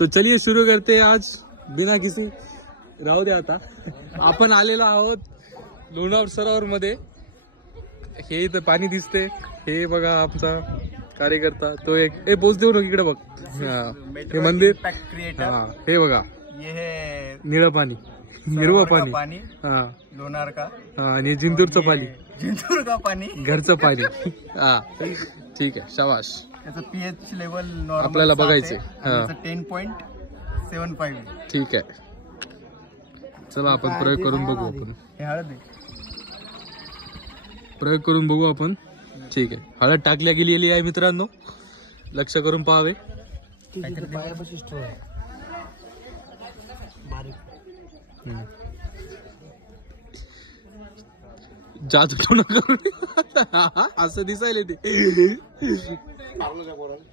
तो चलिए शुरू करते हैं आज बिना किसी राहू दे आता आपण आलेलो आहोत लोणार सरोवर मध्ये। हे इथं पाणी दिसते, हे बघा आमचा कार्यकर्ता तो एक पोच देऊ नको इकडे बघ। हे मंदिर, हा हे बघा ये है निळं पाणी, हिरवं पाणी, हा लोनार का, हा आणि जिंतूरचं पाणी, जिंतूर का पाणी, घरचं पाणी। हा ठीक आहे, शाबाश। त्याचं पीएच लेवल नॉर्मल आपल्याला बघायचंय। हा 10.75। ठीक आहे, चला आपण प्रयोग करून बघू। आपण हे हळद आहे, प्रयोग करून बघू आपण। ठीक आहे, हळद टाकल्या गेलेली आहे मित्रांनो, लक्ष करून पाहावे। जादू कोण करू असं दिसायला ते।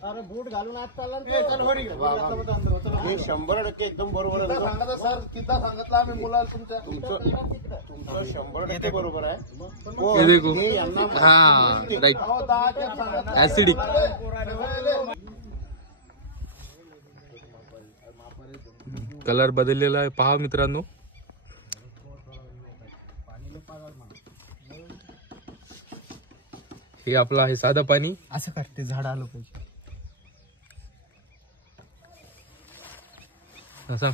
अरे बूट घालून आज चालला 100% एकदम बरोबर आहे। सांगा सर, किती सांगितलं आम्ही मुलाला तुमच्या, तुमचं 100% बरोबर आहे। हा राईट, ऍसिडिक। कलर बदललेला आहे पहा मित्रांनो। हे आपलं आहे साधं पाणी। असं करते, झाड आलं पाहिजे असं